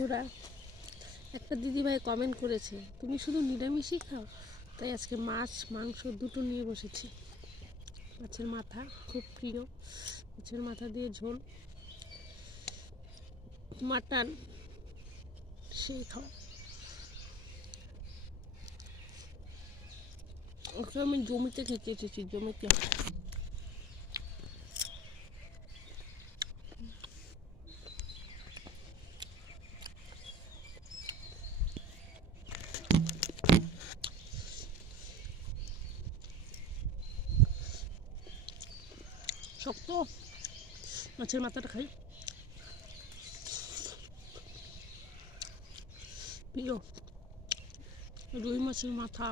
বন্ধুরা, একটা দিদিভাই কমেন্ট করেছে তুমি শুধু নিরামিষই খাও, তাই আজকে মাছ মাংস দুটো নিয়ে বসেছি। মাছের মাথা খুব প্রিয়, মাছের মাথা দিয়ে ঝোল, মাটন সেই খাও। ওকে আমি জমিতে খেতে এসেছি, জমিতে। শক্ত মাছের মাথাটা খাই, প্রিয় রুই মাছের মাথা।